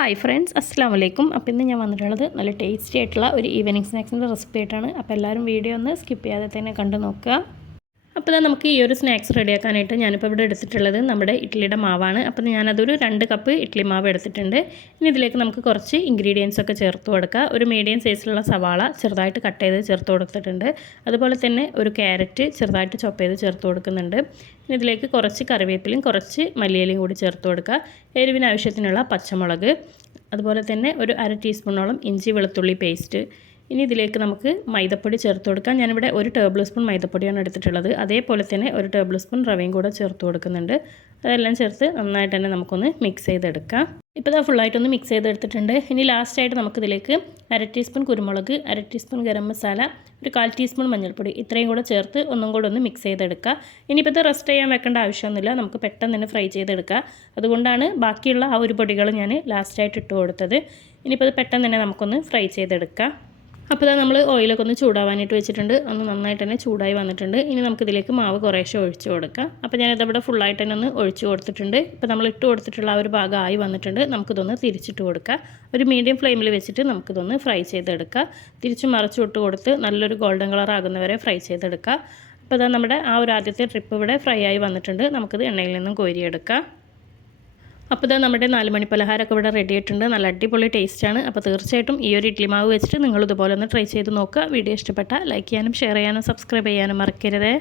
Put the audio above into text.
Hi friends, അസ്സാം വലൈക്കും. അപ്പോൾ ഇന്ന് ഞാൻ വന്നിട്ടുള്ളത് നല്ല ടേസ്റ്റി ആയിട്ടുള്ള ഒരു ഈവനിങ് സ്നാക്സിൻ്റെ റെസിപ്പി ആയിട്ടാണ്. അപ്പോൾ എല്ലാവരും വീഡിയോ ഒന്ന് സ്കിപ്പ് ചെയ്യാതെ തന്നെ കണ്ടു നോക്കുക. അപ്പോൾ നമുക്ക് ഈ ഒരു സ്നാക്സ് റെഡിയാക്കാനായിട്ട് ഞാനിപ്പോൾ ഇവിടെ എടുത്തിട്ടുള്ളത് നമ്മുടെ ഇഡ്ഡലിയുടെ മാവാണ്. അപ്പോൾ ഞാനതൊരു 2 കപ്പ് ഇഡ്ഡലി മാവ് എടുത്തിട്ടുണ്ട്. ഇനി ഇതിലേക്ക് നമുക്ക് കുറച്ച് ഇൻഗ്രീഡിയൻസ് ഒക്കെ ചേർത്ത് കൊടുക്കുക. ഒരു മീഡിയം സൈസിലുള്ള സവാള ചെറുതായിട്ട് കട്ട് ചെയ്ത് ചേർത്ത് കൊടുത്തിട്ടുണ്ട്. അതുപോലെ തന്നെ ഒരു ക്യാരറ്റ് ചെറുതായിട്ട് ചോപ്പ് ചെയ്ത് ചേർത്ത് കൊടുക്കുന്നുണ്ട്. ഇനി ഇതിലേക്ക് കുറച്ച് കറിവേപ്പിലയും കുറച്ച് മല്ലിയിലയും കൂടി ചേർത്ത് കൊടുക്കുക. എരിവിന് ആവശ്യത്തിനുള്ള പച്ചമുളക്, അതുപോലെ തന്നെ ഒരു 1/2 ടീസ്പൂണോളം ഇഞ്ചി വെളുത്തുള്ളി പേസ്റ്റ്. ഇനി ഇതിലേക്ക് നമുക്ക് മൈദപ്പൊടി ചേർത്ത് കൊടുക്കാം. ഞാനിവിടെ 1 ടേബിൾ സ്പൂൺ മൈദപ്പൊടിയാണ് എടുത്തിട്ടുള്ളത്. അതേപോലെ തന്നെ 1 ടേബിൾ സ്പൂൺ റവയും കൂടെ ചേർത്ത് കൊടുക്കുന്നുണ്ട്. അതെല്ലാം ചേർത്ത് നന്നായിട്ട് തന്നെ നമുക്കൊന്ന് മിക്സ് ചെയ്തെടുക്കാം. ഇപ്പോൾ ഇത് ഫുള്ളായിട്ടൊന്ന് മിക്സ് ചെയ്തെടുത്തിട്ടുണ്ട്. ഇനി ലാസ്റ്റായിട്ട് നമുക്കിതിലേക്ക് 1/2 ടീസ്പൂൺ കുരുമുളക്, 1/2 ടീസ്പൂൺ ഗരം മസാല, ഒരു 1/4 ടീസ്പൂൺ മഞ്ഞൾപ്പൊടി ഇത്രയും കൂടെ ചേർത്ത് ഒന്നും കൂടെ ഒന്ന് മിക്സ് ചെയ്തെടുക്കുക. ഇനിയിപ്പോൾ ഇത് റെസ്റ്റ് ചെയ്യാൻ വെക്കേണ്ട ആവശ്യമൊന്നുമില്ല, നമുക്ക് പെട്ടെന്ന് തന്നെ ഫ്രൈ ചെയ്തെടുക്കുക. അതുകൊണ്ടാണ് ബാക്കിയുള്ള ആ ഒരു പൊടികൾ ഞാൻ ലാസ്റ്റായിട്ട് ഇട്ട് കൊടുത്തത്. ഇനിയിപ്പോൾ ഇത് പെട്ടെന്ന് തന്നെ നമുക്കൊന്ന് ഫ്രൈ ചെയ്തെടുക്കാം. അപ്പോൾ ഇതാ നമ്മൾ ഓയിലൊക്കെ ഒന്ന് ചൂടാവാനായിട്ട് വെച്ചിട്ടുണ്ട്. ഒന്ന് നന്നായിട്ട് തന്നെ ചൂടായി വന്നിട്ടുണ്ട്. ഇനി നമുക്കിതിലേക്ക് മാവ് കുറേശ്ശെ ഒഴിച്ച് കൊടുക്കാം. അപ്പോൾ ഞാനിതവിടെ ഫുള്ളായിട്ട് തന്നെ ഒന്ന് ഒഴിച്ച് കൊടുത്തിട്ടുണ്ട്. ഇപ്പോൾ നമ്മൾ ഇട്ട് കൊടുത്തിട്ടുള്ള ആ ഒരു ഭാഗം ആയി വന്നിട്ടുണ്ട്. നമുക്കിതൊന്ന് തിരിച്ചിട്ട് കൊടുക്കുക. ഒരു മീഡിയം ഫ്ലെയിമിൽ വെച്ചിട്ട് നമുക്കിതൊന്ന് ഫ്രൈ ചെയ്തെടുക്കുക. തിരിച്ച് മറിച്ച് ഇട്ട് കൊടുത്ത് നല്ലൊരു ഗോൾഡൻ കളർ ആകുന്നവരെ ഫ്രൈ ചെയ്തെടുക്കുക. അപ്പോൾ ഇതാ നമ്മുടെ ആ ഒരു ആദ്യത്തെ ട്രിപ്പ് ഇവിടെ ഫ്രൈ ആയി വന്നിട്ടുണ്ട്. നമുക്കിത് എണ്ണയിൽ നിന്നും കോരിയെടുക്കാം. അപ്പോൾ ഇതാ നമ്മുടെ 4 മണി പലഹാരമൊക്കെ ഇവിടെ റെഡി ആയിട്ടുണ്ട്. നല്ല അടിപൊളി ടേസ്റ്റാണ്. അപ്പോൾ തീർച്ചയായിട്ടും ഈ ഒരു ഇഡ്ഡലി മാവ് വെച്ചിട്ട് നിങ്ങൾ ഇതുപോലെ ഒന്ന് ട്രൈ ചെയ്ത് നോക്കുക. വീഡിയോ ഇഷ്ടപ്പെട്ടാൽ ലൈക്ക് ചെയ്യാനും ഷെയർ ചെയ്യാനും സബ്സ്ക്രൈബ് ചെയ്യാനും മറക്കരുത്.